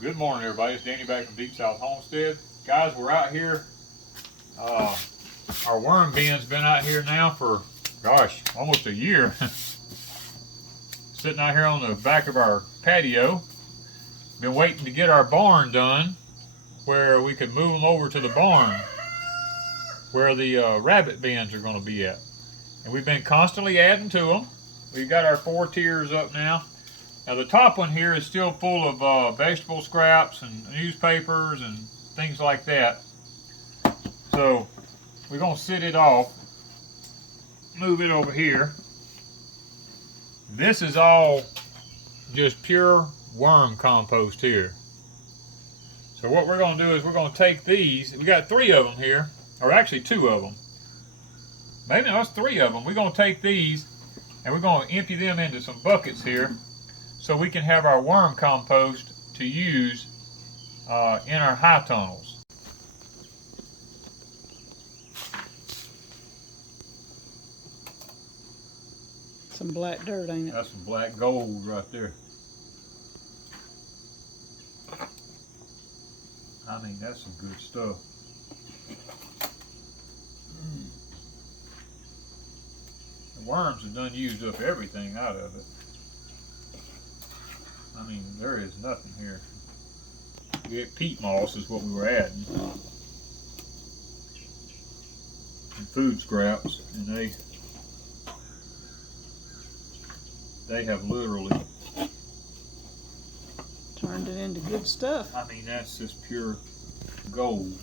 Good morning, everybody. It's Danny back from Deep South Homestead. Guys, we're out here. Our worm bin's been out here now for, gosh, almost a year. Sitting out here on the back of our patio. Been waiting to get our barn done where we could move them over to the barn where the rabbit bins are going to be at. And we've been constantly adding to them. We've got our 4 tiers up now. Now the top one here is still full of vegetable scraps and newspapers and things like that. So we're going to sit it off, move it over here. This is all just pure worm compost here. So what we're going to do is we're going to take these. We got 3 of them here, or actually 2 of them. Maybe that's 3 of them. We're going to take these and we're going to empty them into some buckets here so we can have our worm compost to use in our high tunnels. Some black dirt, ain't it? That's some black gold right there. I mean, that's some good stuff. The worms have done used up everything out of it. I mean, there is nothing here. Peat moss is what we were adding. And food scraps, and they have literally turned it into good stuff. I mean, that's just pure gold.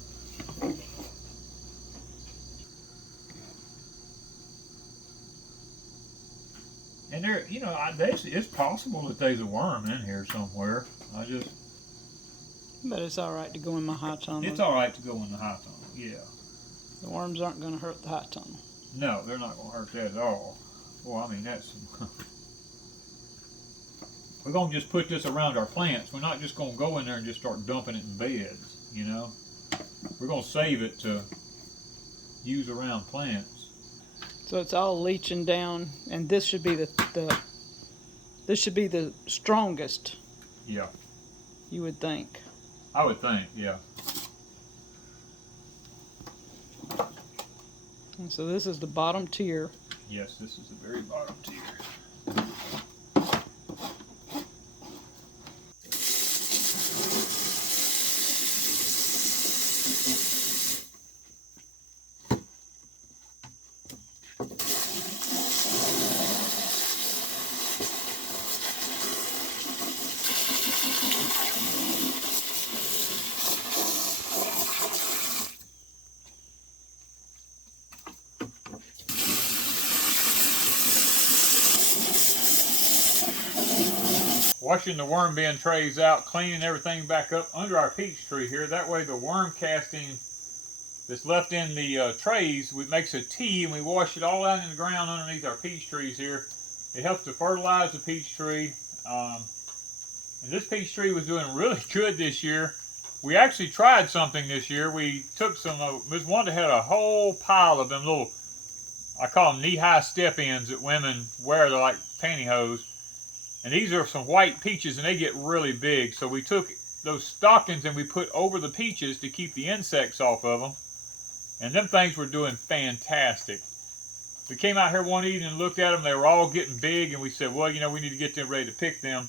And there, you know, it's possible that there's a worm in here somewhere. But it's all right to go in my high tunnel. It's all right to go in the high tunnel, yeah. The worms aren't going to hurt the high tunnel. No, they're not going to hurt that at all. Well, I mean, that's... We're going to just put this around our plants. We're not just going to go in there and just start dumping it in beds, you know. We're going to save it to use around plants. So it's all leaching down, and this should be this should be the strongest. Yeah. You would think. I would think, yeah. And so this is the bottom tier. Yes, this is the very bottom tier. Washing the worm bin trays out, cleaning everything back up under our peach tree here. That way the worm casting that's left in the trays, it makes a tea, and we wash it all out in the ground underneath our peach trees here. It helps to fertilize the peach tree. And this peach tree was doing really good this year. We actually tried something this year. We took some, Miss Wanda had a whole pile of them little, I call them knee-high step-ins that women wear. They're like pantyhose. And these are some white peaches, and they get really big. So we took those stockings and we put over the peaches to keep the insects off of them. And them things were doing fantastic. We came out here one evening and looked at them. They were all getting big, and we said, well, you know, we need to get them ready to pick them.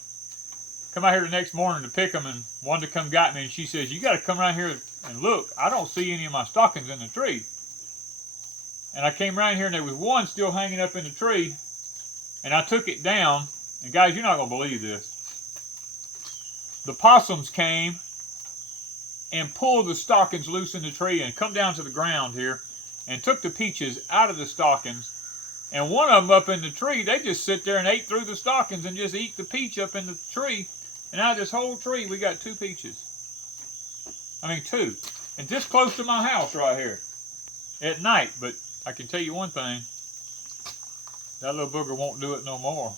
Come out here the next morning to pick them, and Wanda come got me, and she says, you got to come around here and look. I don't see any of my stockings in the tree. And I came around here, and there was one still hanging up in the tree, and I took it down. And guys, you're not going to believe this. The possums came and pulled the stockings loose in the tree and come down to the ground here and took the peaches out of the stockings. And one of them up in the tree, they just sit there and ate through the stockings and just eat the peach up in the tree. And out of this whole tree, we got 2 peaches. I mean, 2. And this close to my house right here at night. But I can tell you one thing. That little booger won't do it no more.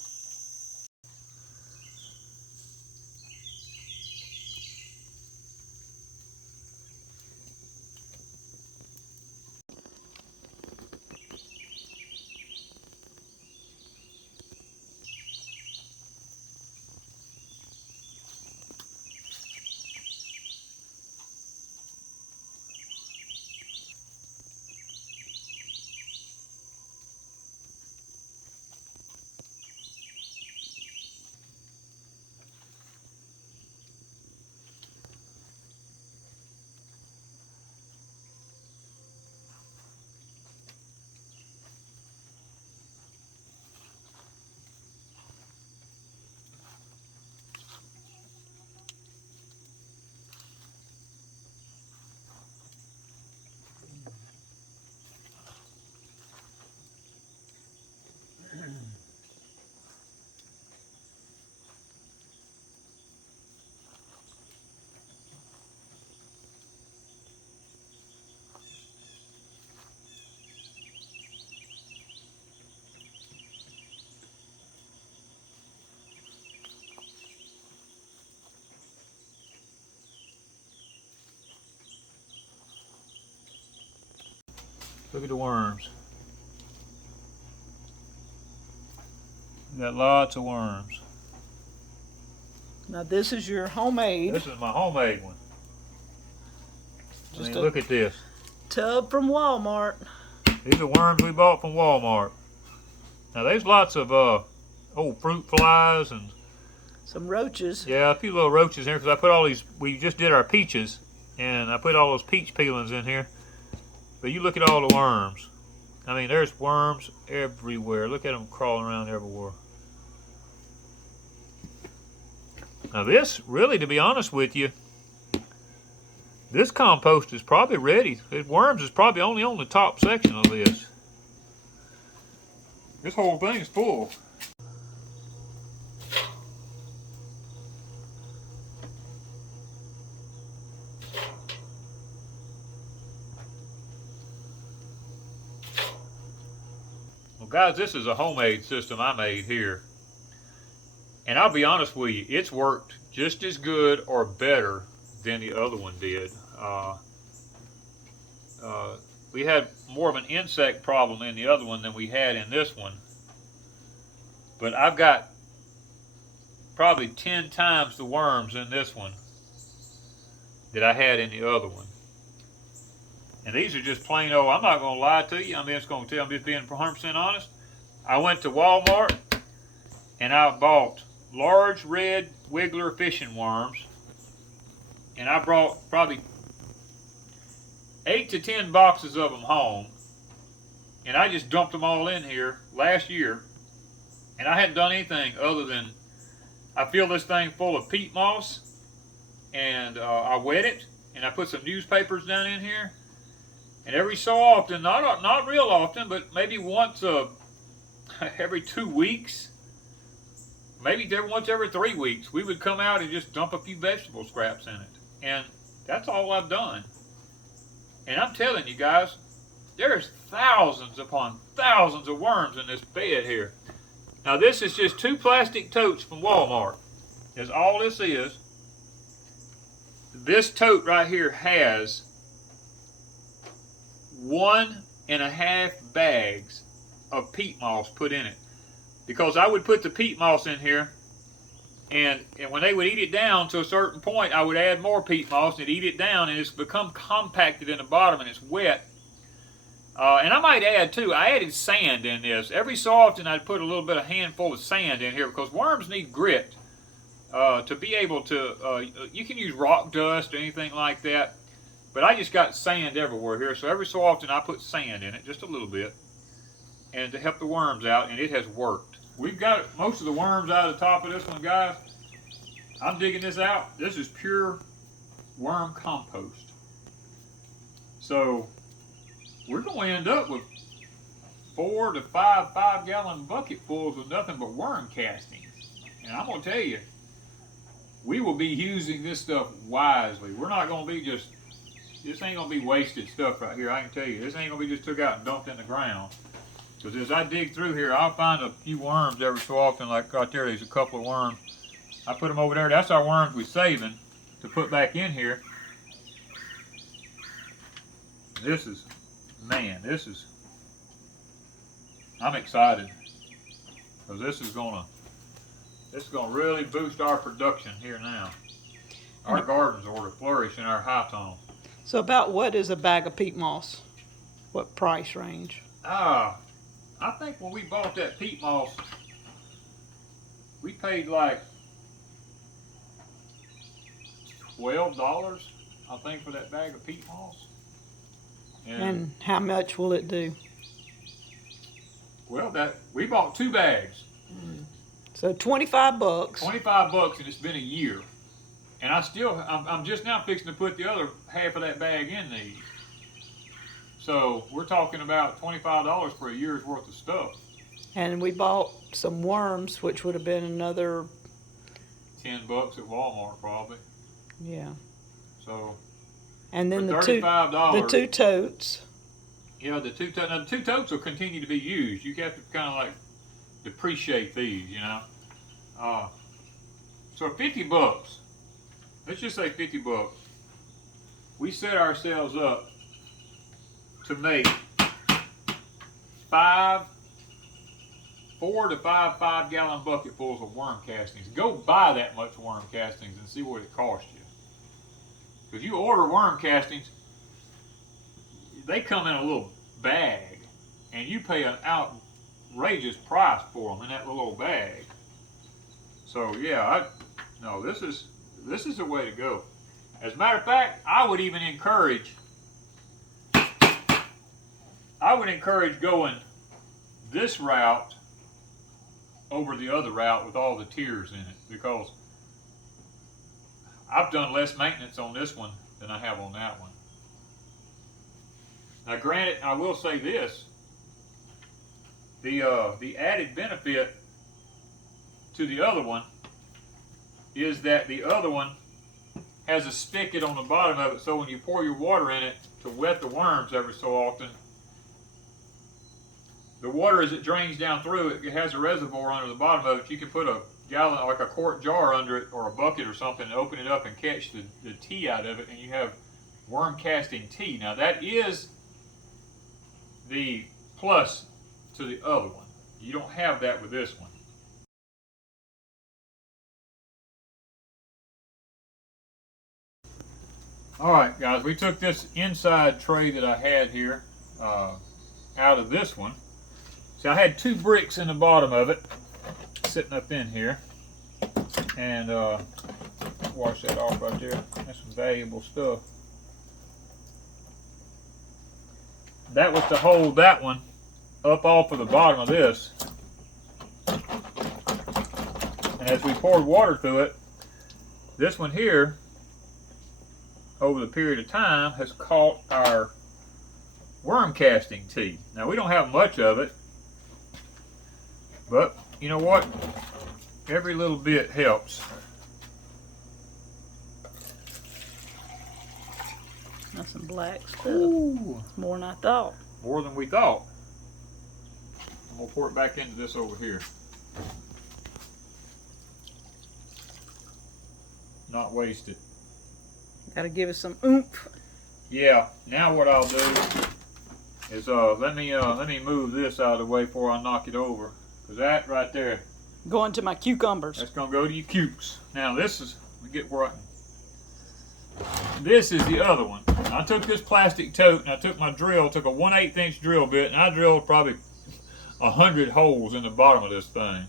Look at the worms. Got lots of worms. Now this is your homemade. This is my homemade one. Just look at this. Tub from Walmart. These are worms we bought from Walmart. Now there's lots of old fruit flies and some roaches. Yeah, a few little roaches in here because I put all these. We just did our peaches, and I put all those peach peelings in here. But you look at all the worms. I mean, there's worms everywhere. Look at them crawling around everywhere. Now this, really, to be honest with you, this compost is probably ready. The worms is probably only on the top section of this. This whole thing is full. Well, guys, this is a homemade system I made here. And I'll be honest with you, it's worked just as good or better than the other one did. We had more of an insect problem in the other one than we had in this one. But I've got probably 10 times the worms in this one that I had in the other one. And these are just plain old, I'm not going to lie to you, I'm just going to tell you, I'm just being 100% honest. I went to Walmart and I bought large red wiggler fishing worms, and I brought probably 8 to 10 boxes of them home, and I just dumped them all in here last year, and I hadn't done anything other than I filled this thing full of peat moss, and I wet it, and I put some newspapers down in here, and every so often, not real often, but maybe once every 2 weeks, maybe once every 3 weeks, we would come out and just dump a few vegetable scraps in it. And that's all I've done. And I'm telling you guys, there's thousands upon thousands of worms in this bed here. Now this is just 2 plastic totes from Walmart. That's all this is. This tote right here has 1.5 bags of peat moss put in it. Because I would put the peat moss in here, and when they would eat it down to a certain point, I would add more peat moss and eat it down, and it's become compacted in the bottom and it's wet. And I might add too, I added sand in this. Every so often I'd put a little bit of handful of sand in here because worms need grit to be able to, you can use rock dust or anything like that, but I just got sand everywhere here, so every so often I put sand in it, just a little bit, and to help the worms out, and it has worked. We've got most of the worms out of the top of this one, guys. I'm digging this out. This is pure worm compost. So we're going to end up with 4 to 5 5-gallon bucketfuls of nothing but worm castings. And I'm going to tell you, we will be using this stuff wisely. We're not going to be just, this ain't going to be wasted stuff right here. I can tell you, this ain't going to be just took out and dumped in the ground. Because as I dig through here, I'll find a few worms every so often, like right there, there's a couple of worms. I put them over there. That's our worms we're saving to put back in here. This is, man, I'm excited. Because this is gonna really boost our production here now. Our gardens are to flourish in our high tone. So about what is a bag of peat moss? What price range? I think when we bought that peat moss, we paid like $12, I think, for that bag of peat moss. And how much will it do? Well, we bought 2 bags. So 25 bucks. 25 bucks, and it's been a year. And I'm just now fixing to put the other half of that bag in these. So we're talking about $25 for a year's worth of stuff. And we bought some worms, which would have been another $10 at Walmart probably. Yeah. So. And then the $35. two totes. Yeah, the 2 totes. Now the 2 totes will continue to be used. You have to kind of like depreciate these, you know. So 50 bucks. Let's just say 50 bucks. We set ourselves up to make 4 to 5 5-gallon bucketfuls of worm castings. Go buy that much worm castings and see what it costs you. Because you order worm castings, they come in a little bag, and you pay an outrageous price for them in that little bag. So yeah, no, this is the way to go. As a matter of fact, I would encourage going this route over the other route with all the tiers in it, because I've done less maintenance on this one than I have on that one. Now granted, I will say this, the added benefit to the other one is that the other one has a spigot on the bottom of it, so when you pour your water in it to wet the worms every so often, the water, as it drains down through it, it has a reservoir under the bottom of it. You can put a gallon, like a quart jar under it, or a bucket or something, and open it up and catch the tea out of it, and you have worm casting tea. Now that is the plus to the other one. You don't have that with this one. Alright guys, we took this inside tray that I had here out of this one. See, I had 2 bricks in the bottom of it sitting up in here, and wash that off right there. That's some valuable stuff. That was to hold that one up off of the bottom of this, and as we poured water through it, this one here over the period of time has caught our worm casting tea. Now we don't have much of it, but you know what? Every little bit helps. That's some black stuff. Ooh. More than I thought. More than we thought. I'm gonna pour it back into this over here. Not waste it. Gotta give it some oomph. Yeah. Now what I'll do is let me move this out of the way before I knock it over. Cause that right there, Going to my cucumbers. that's gonna go to your cukes. Now this is, let me get where I can. This is the other one. I took this plastic tote and I took my drill, took a 1/8 inch drill bit, and I drilled probably 100 holes in the bottom of this thing.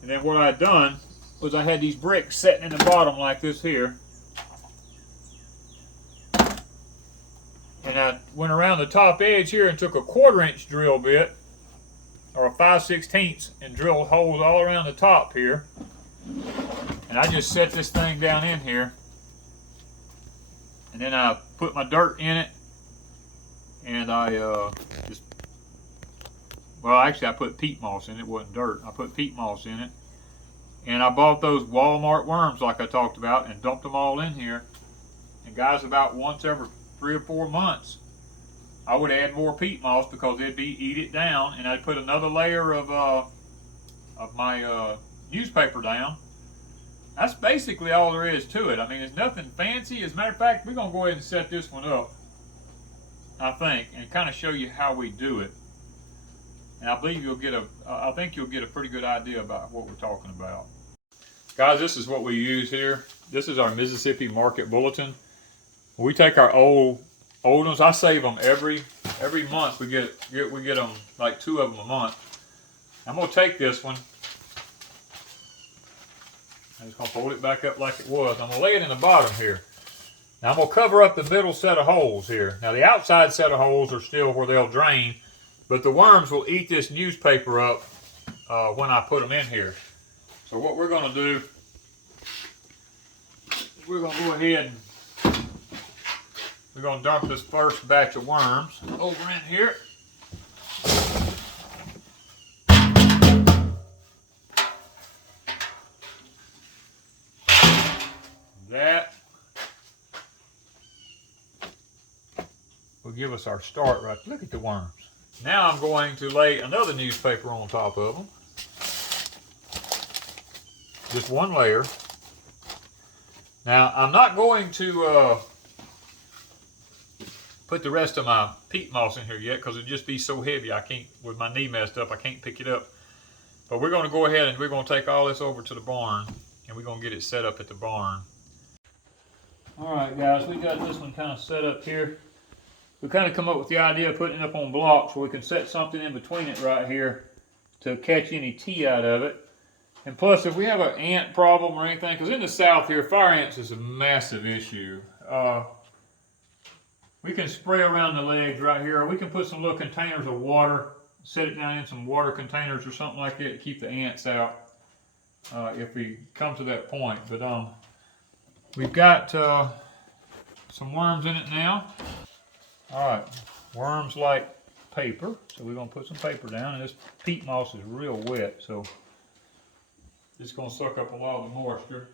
And then what I had done was I had these bricks sitting in the bottom like this here. And I went around the top edge here and took a 1/4 inch drill bit, or a 5/16, and drilled holes all around the top here. And I just set this thing down in here. And then I put my dirt in it. And I well, actually I put peat moss in it. It wasn't dirt. I put peat moss in it. And I bought those Walmart worms like I talked about and dumped them all in here. And guys, about once every 3 or 4 months, I would add more peat moss because they'd eat it down, and I'd put another layer of my newspaper down. That's basically all there is to it. I mean, it's nothing fancy. As a matter of fact, we're gonna go ahead and set this one up, I think, and kind of show you how we do it. And I believe you'll get I think you'll get a pretty good idea about what we're talking about. Guys, this is what we use here. This is our Mississippi Market Bulletin. We take our old ones. I save them every month. We get them, like 2 of them a month. I'm gonna take this one. I'm just gonna fold it back up like it was. I'm gonna lay it in the bottom here. Now I'm gonna cover up the middle set of holes here. Now the outside set of holes are still where they'll drain, but the worms will eat this newspaper up when I put them in here. So what we're gonna do, we're gonna go ahead and we're going to dump this first batch of worms over in here. That will give us our start right. Look at the worms. Now I'm going to lay another newspaper on top of them. Just one layer. Now I'm not going to put the rest of my peat moss in here yet because it'd just be so heavy. I can't, with my knee messed up, I can't pick it up. But we're going to go ahead and we're going to take all this over to the barn and we're going to get it set up at the barn. All right, guys, we got this one kind of set up here. We kind of come up with the idea of putting it up on blocks so we can set something in between it right here to catch any tea out of it. And plus, if we have an ant problem or anything, because in the south here, fire ants is a massive issue. We can spray around the legs right here, or we can put some little containers of water, set it down in some water containers or something like that to keep the ants out if we come to that point. But we've got some worms in it now. All right, worms like paper, so we're going to put some paper down, and this peat moss is real wet, so it's going to suck up a lot of the moisture.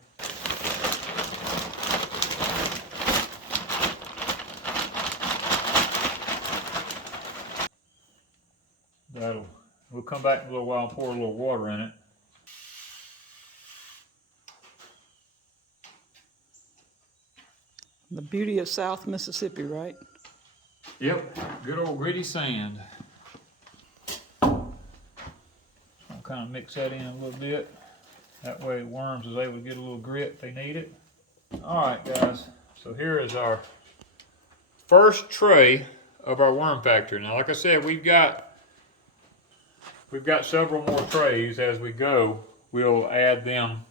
We'll come back in a little while and pour a little water in it. The beauty of South Mississippi, right? Yep, good old gritty sand. I'll kind of mix that in a little bit. That way worms is able to get a little grit if they need it. Alright guys, so here is our first tray of our worm factory. Now like I said, we've got several more trays as we go. We'll add them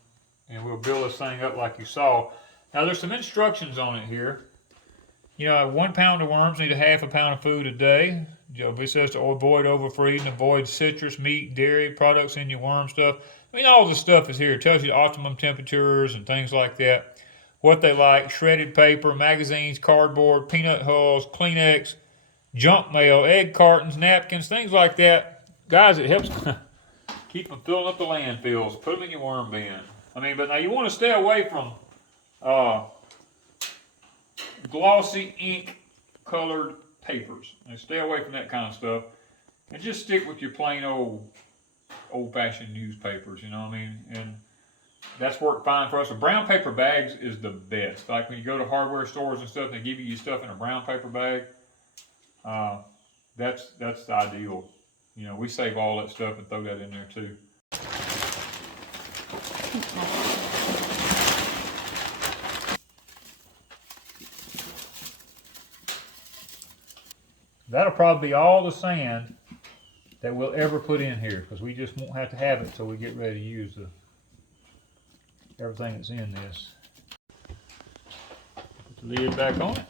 and we'll build this thing up like you saw. Now there's some instructions on it here. You know, 1 pound of worms need a ½ pound of food a day. It says to avoid overfeeding, avoid citrus, meat, dairy products in your worm stuff. I mean, all the stuff is here. It tells you optimum temperatures and things like that. What they like, shredded paper, magazines, cardboard, peanut hulls, Kleenex, junk mail, egg cartons, napkins, things like that. Guys, it helps keep them filling up the landfills. Put them in your worm bin. I mean, but now you want to stay away from glossy ink colored papers. And stay away from that kind of stuff. And just stick with your plain old-fashioned newspapers, you know what I mean? And that's worked fine for us. So brown paper bags is the best. Like when you go to hardware stores and stuff, they give you your stuff in a brown paper bag. That's the ideal. You know, we save all that stuff and throw that in there too. That'll probably be all the sand that we'll ever put in here, because we just won't have to have it until we get ready to use everything that's in this. Put the lid back on it.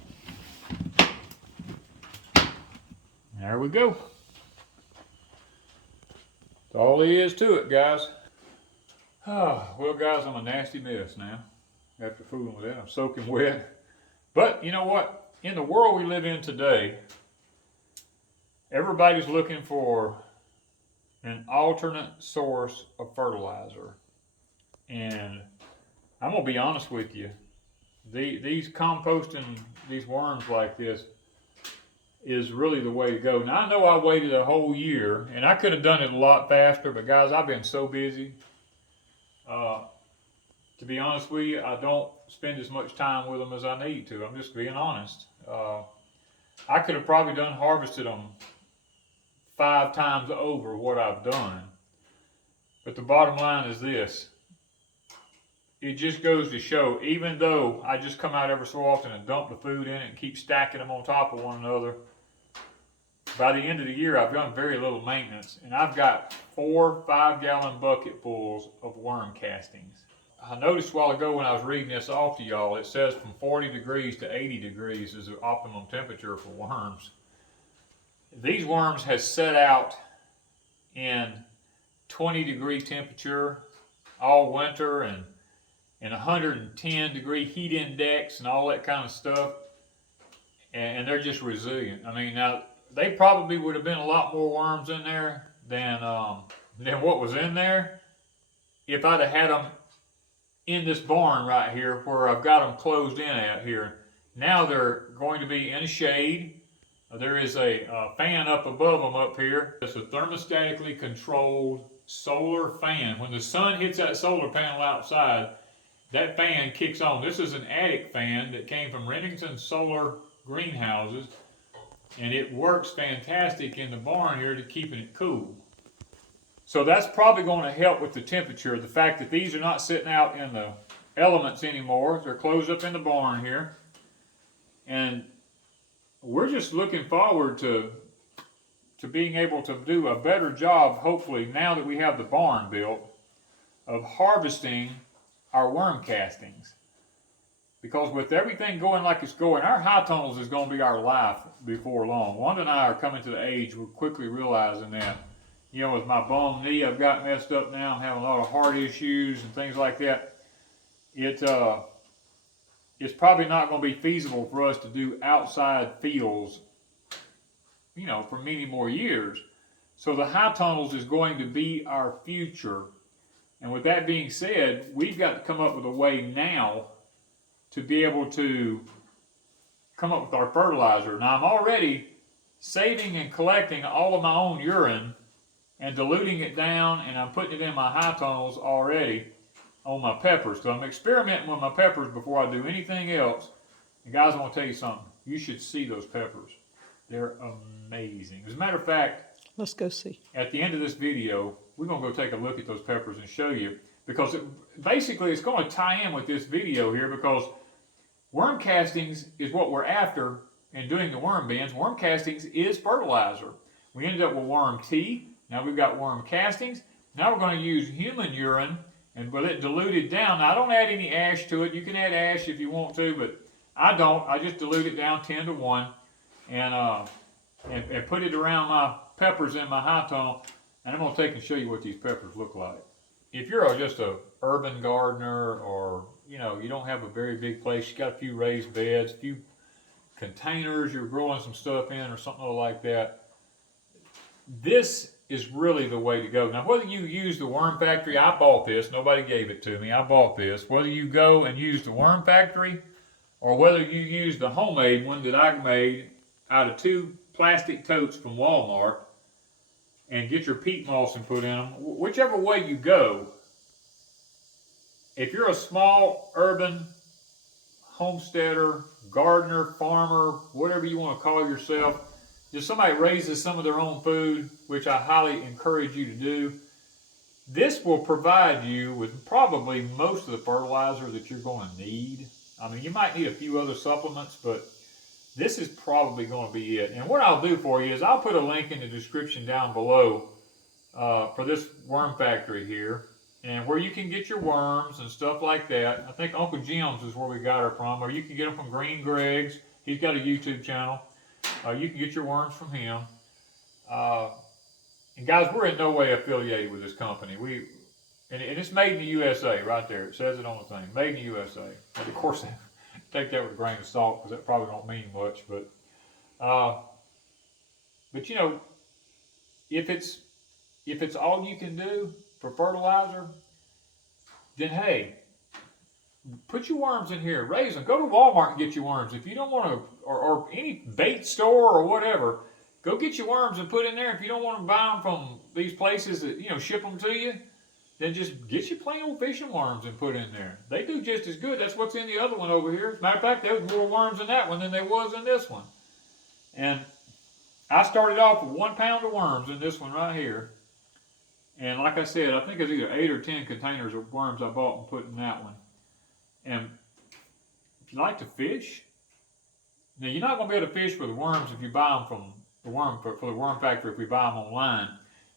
There we go. That's all there is to it, guys. Well, guys, I'm a nasty mess now. After fooling with that, I'm soaking wet. But you know what? In the world we live in today, everybody's looking for an alternate source of fertilizer. And I'm going to be honest with you. These composting these worms like this is really the way to go. Now, I know I waited a whole year, and I could have done it a lot faster, but guys, I've been so busy. To be honest with you, I don't spend as much time with them as I need to. I'm just being honest. I could have probably harvested them 5 times over what I've done. But the bottom line is this. It just goes to show, even though I just come out every so often and dump the food in it and keep stacking them on top of one another, by the end of the year I've done very little maintenance, and I've got 4 5-gallon bucketfuls of worm castings. I noticed a while ago when I was reading this off to y'all, it says from 40 degrees to 80 degrees is the optimum temperature for worms. These worms has set out in 20-degree temperature all winter and 110-degree heat index and all that kind of stuff, and they're just resilient. I mean, now they probably would have been a lot more worms in there than what was in there if I'd have had them in this barn right here where I've got them closed in at here. Now they're going to be in a shade. There is a fan up above them up here. It's a thermostatically controlled solar fan. When the sun hits that solar panel outside, that fan kicks on. This is an attic fan that came from Remington Solar Greenhouses. And it works fantastic in the barn here to keeping it cool. So that's probably going to help with the temperature. The fact that these are not sitting out in the elements anymore. They're closed up in the barn here. And we're just looking forward to being able to do a better job, hopefully, now that we have the barn built, of harvesting our worm castings. Because with everything going like it's going, our high tunnels is going to be our life before long. Wanda and I are coming to the age we're quickly realizing that. You know, with my bum knee, I've got messed up now. I'm having a lot of heart issues and things like that. It's probably not going to be feasible for us to do outside fields, you know, for many more years. So the high tunnels is going to be our future. And with that being said, we've got to come up with a way now to be able to come up with our fertilizer. Now I'm already saving and collecting all of my own urine and diluting it down, and I'm putting it in my high tunnels already on my peppers. So I'm experimenting with my peppers before I do anything else. And guys, I want to tell you something. You should see those peppers. They're amazing. As a matter of fact, let's go see. At the end of this video, we're going to go take a look at those peppers and show you. Because basically it's going to tie in with this video here, because worm castings is what we're after in doing the worm bins. Worm castings is fertilizer. We ended up with worm tea. Now we've got worm castings. Now we're going to use human urine and let it diluted down. Now I don't add any ash to it. You can add ash if you want to, but I don't. I just dilute it down 10 to 1 and put it around my peppers in my high tunnel. And I'm going to take and show you what these peppers look like. If you're just a urban gardener, or you know, you don't have a very big place, you got a few raised beds, a few containers you're growing some stuff in or something like that, this is really the way to go. Now whether you use the Worm Factory, I bought this, nobody gave it to me, I bought this. Whether you go and use the Worm Factory or whether you use the homemade one that I made out of 2 plastic totes from Walmart and get your peat moss and put in them, whichever way you go, if you're a small urban homesteader, gardener, farmer, whatever you want to call yourself, just somebody raises some of their own food, which I highly encourage you to do, this will provide you with probably most of the fertilizer that you're going to need. I mean, you might need a few other supplements, but this is probably going to be it. And what I'll do for you is I'll put a link in the description down below for this Worm Factory here, and where you can get your worms and stuff like that. I think Uncle Jim's is where we got her from, or you can get them from Green Greg's. He's got a YouTube channel. You can get your worms from him. And guys, we're in no way affiliated with this company. And it's made in the USA right there. It says it on the thing, made in the USA. And of course, take that with a grain of salt, because that probably don't mean much. But you know, if it's all you can do for fertilizer, then hey, put your worms in here, raise them. Go to Walmart and get your worms. If you don't want to, or any bait store or whatever, go get your worms and put in there. If you don't want to buy them from these places that, you know, ship them to you, then just get your plain old fishing worms and put in there. They do just as good. That's what's in the other one over here. As a matter of fact, there was more worms in that one than there was in this one. And I started off with 1 pound of worms in this one right here. And like I said, I think it's either 8 or 10 containers of worms I bought and put in that one. And if you like to fish, now you're not going to be able to fish for the worms if you buy them from the for the Worm Factory if we buy them online.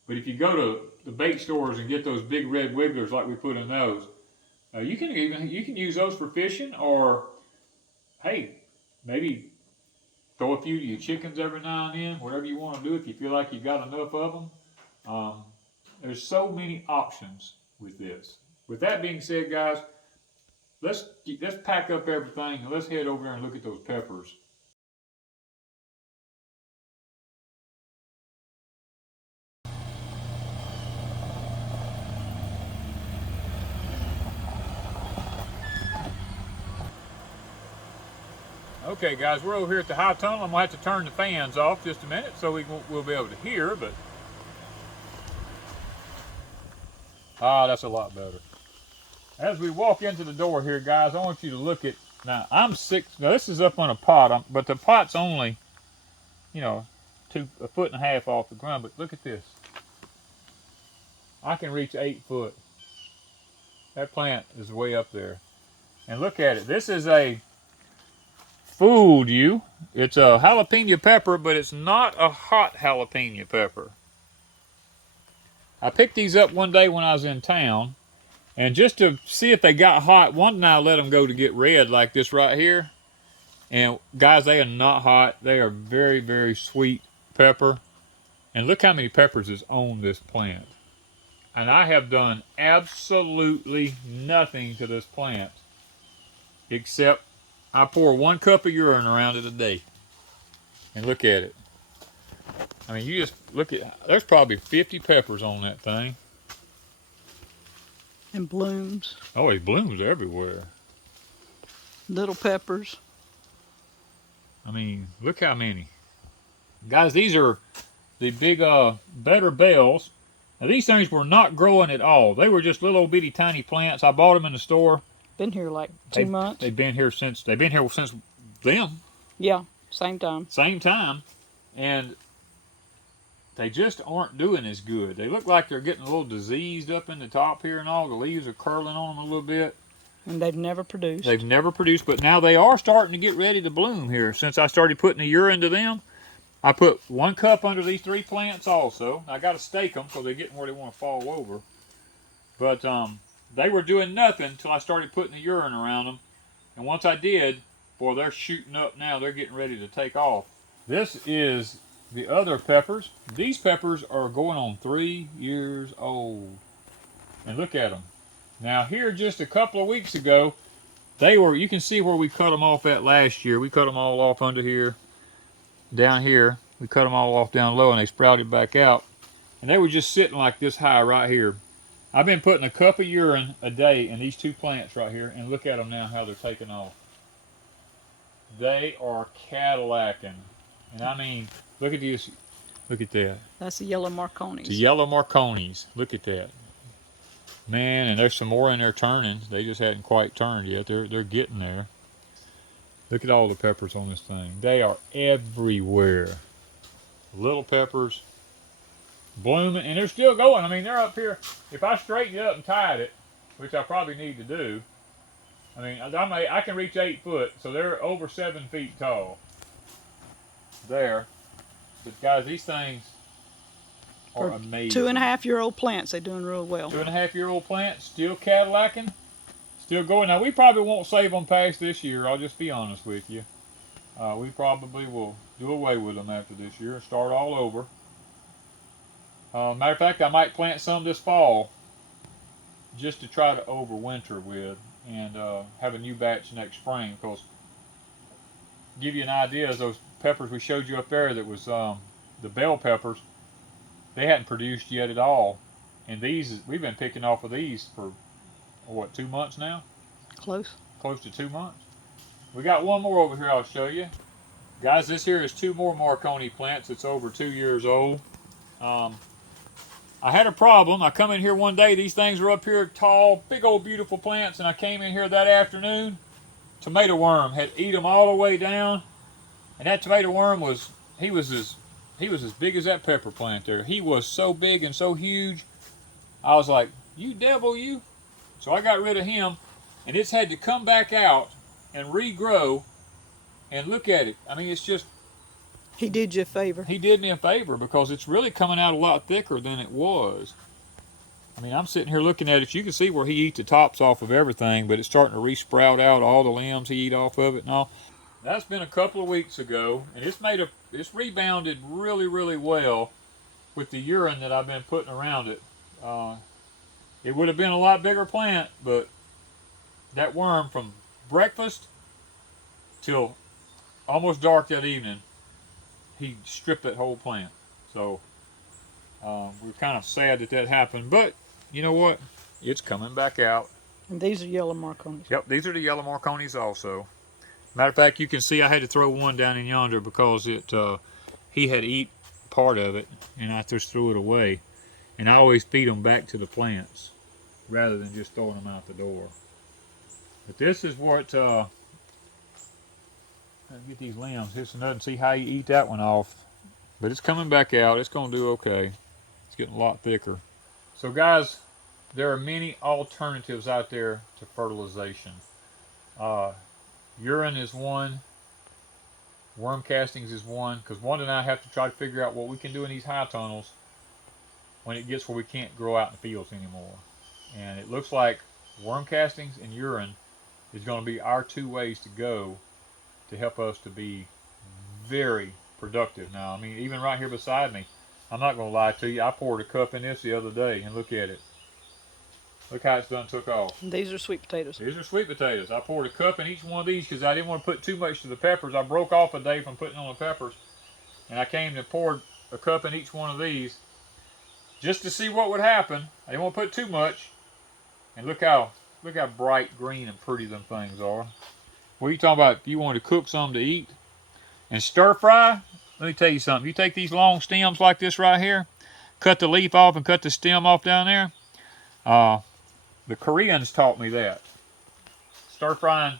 But if you go to the bait stores and get those big red wigglers like we put in those, you can use those for fishing, or hey, maybe throw a few to your chickens every now and then, whatever you want to do if you feel like you've got enough of them. There's so many options with this. With that being said, guys, let's pack up everything and let's head over there and look at those peppers. Okay, guys, we're over here at the high tunnel. I'm going to have to turn the fans off just a minute so we'll be able to hear, but that's a lot better. As we walk into the door here, guys, I want you to look at, now I'm 6, now this is up on a pot, but the pot's only, you know, a foot and a half off the ground. But look at this. I can reach 8 foot. That plant is way up there. And look at it. This is a, fooled you. It's a jalapeno pepper, but it's not a hot jalapeno pepper. I picked these up one day when I was in town, and just to see if they got hot, Wanda and I let them go to get red like this right here. And guys, they are not hot. They are very, very sweet pepper. And look how many peppers is on this plant. And I have done absolutely nothing to this plant except I pour 1 cup of urine around it a day. And look at it. I mean, you just look at, there's probably 50 peppers on that thing. And blooms. Oh, it blooms everywhere. Little peppers. I mean, look how many. Guys, these are the big, better bells. Now, these things were not growing at all. They were just little bitty tiny plants. I bought them in the store. Been here like 2 months. They've been here since them. Yeah, same time. Same time. And they just aren't doing as good. They look like they're getting a little diseased up in the top here and all. The leaves are curling on them a little bit. And they've never produced. They've never produced, but now they are starting to get ready to bloom here. Since I started putting the urine to them, I put 1 cup under these 3 plants also. I got to stake them because they're getting where they want to fall over. But they were doing nothing until I started putting the urine around them. And once I did, boy, they're shooting up now. They're getting ready to take off. This is the other peppers. These peppers are going on 3 years old. And look at them. Now here just a couple of weeks ago, they were, you can see where we cut them off at last year. We cut them all off under here. Down here, we cut them all off down low and they sprouted back out. And they were just sitting like this high right here. I've been putting a cup of urine a day in these 2 plants right here, and look at them now, how they're taking off. They are Cadillacing. And I mean, look at this. Look at that. That's the yellow Marconis. The yellow Marconis. Look at that. Man, and there's some more in there turning. They just hadn't quite turned yet. They're getting there. Look at all the peppers on this thing. They are everywhere. Little peppers. Blooming, and they're still going. I mean, they're up here. If I straightened it up and tied it, which I probably need to do, I mean, I can reach 8 foot, so they're over 7 feet tall. There. But guys, these things are amazing. 2.5-year-old plants, they're doing real well. 2.5-year-old plants, still Cadillacing, still going. Now, we probably won't save them past this year. I'll just be honest with you. We probably will do away with them after this year and start all over. Matter of fact, I might plant some this fall just to try to overwinter with and have a new batch next spring. Because, give you an idea, those peppers we showed you up there that was the bell peppers, they hadn't produced yet at all. And these, we've been picking off of these for, what, 2 months now? Close to 2 months. We got one more over here I'll show you. Guys, this here is 2 more Marconi plants. It's over 2 years old. I had a problem. I come in here one day. These things were up here tall, big old beautiful plants. And I came in here that afternoon. Tomato worm had eat them all the way down. And that tomato worm was, he was as big as that pepper plant there. He was so big and so huge. I was like, you devil, you. So I got rid of him. And it's had to come back out and regrow. And look at it. I mean, it's just. He did you a favor. He did me a favor because it's really coming out a lot thicker than it was. I mean, I'm sitting here looking at it. You can see where he eats the tops off of everything, but it's starting to re-sprout out all the limbs he eat off of it and all. That's been a couple of weeks ago, and it's rebounded really, really well with the urine that I've been putting around it. It would have been a lot bigger plant, but that worm from breakfast till almost dark that evening, he stripped that whole plant. So we're kind of sad that happened, but you know what? It's coming back out. And these are yellow Marconis. Yep, these are the yellow Marconis also. Matter of fact, you can see I had to throw one down in yonder because he had eat part of it, and I just threw it away. And I always feed them back to the plants rather than just throwing them out the door. But this is what. Get these limbs. Here's another. See how you eat that one off. But it's coming back out. It's going to do okay. It's getting a lot thicker. So guys, there are many alternatives out there to fertilization. Urine is one. Worm castings is one. Because Wanda and I have to try to figure out what we can do in these high tunnels when it gets where we can't grow out in the fields anymore. And it looks like worm castings and urine is going to be our two ways to go to help us to be very productive. Now, I mean, even right here beside me, I'm not going to lie to you, I poured a cup in this the other day, and look at it. Look how it's done took off. These are sweet potatoes. These are sweet potatoes. I poured a cup in each one of these because I didn't want to put too much to the peppers. I broke off a day from putting on the peppers, and I came and poured a cup in each one of these just to see what would happen. I didn't want to put too much. And look how bright green and pretty them things are. What are you talking about? If you wanted to cook some to eat and stir fry, let me tell you something. You take these long stems like this right here, cut the leaf off and cut the stem off down there. The Koreans taught me that. Stir frying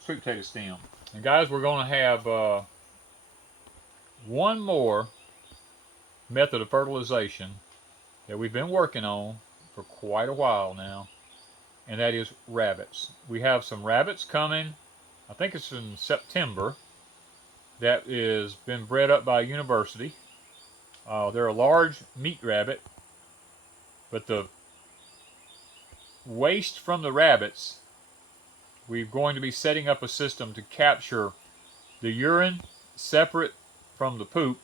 sweet potato stem. And guys, we're going to have one more method of fertilization that we've been working on for quite a while now, and that is rabbits. We have some rabbits coming, I think it's in September, that is been bred up by a university. They're a large meat rabbit, but the waste from the rabbits, we're going to be setting up a system to capture the urine separate from the poop,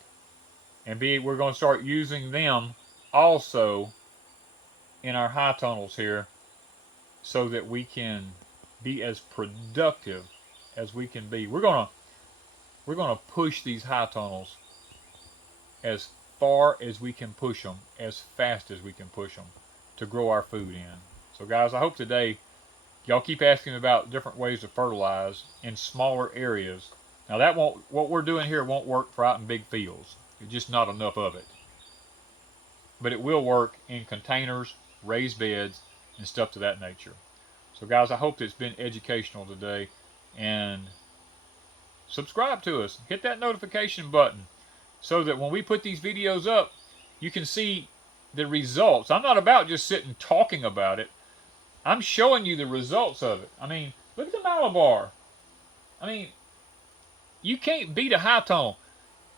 and we're going to start using them also in our high tunnels here so that we can be as productive as we can be. We're going to push these high tunnels as far as we can push them, as fast as we can push them to grow our food in. So guys, I hope today y'all keep asking about different ways to fertilize in smaller areas. Now what we're doing here won't work for out in big fields. There's just not enough of it. But it will work in containers, raised beds, and stuff to that nature. So guys, I hope it's been educational today, and subscribe to us. Hit that notification button so that when we put these videos up, you can see the results. I'm not about just sitting talking about it. I'm showing you the results of it. I mean, look at the Malabar. I mean, you can't beat a high tunnel.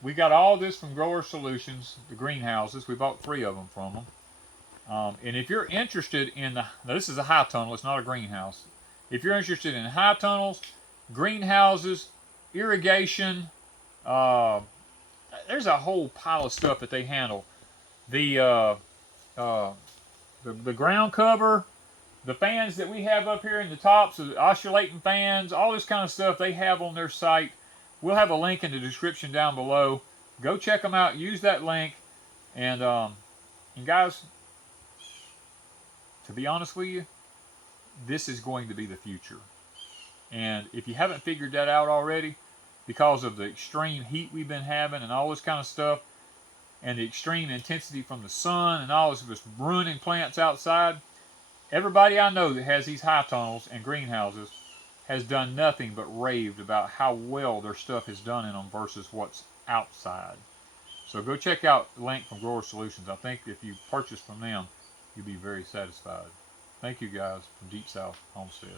We got all this from Grower Solutions, the greenhouses. We bought 3 of them from them. And if you're interested in now this is a high tunnel, it's not a greenhouse. If you're interested in high tunnels, greenhouses, irrigation, there's a whole pile of stuff that they handle. The ground cover, the fans that we have up here in the tops, the oscillating fans, all this kind of stuff they have on their site. We'll have a link in the description down below. Go check them out. Use that link. And guys, to be honest with you, this is going to be the future. And if you haven't figured that out already, because of the extreme heat we've been having and all this kind of stuff, and the extreme intensity from the sun and all this just ruining plants outside, everybody I know that has these high tunnels and greenhouses has done nothing but raved about how well their stuff is done in them versus what's outside. So go check out the link from Grower Solutions. I think if you purchase from them, you'll be very satisfied. Thank you guys from Deep South Homestead.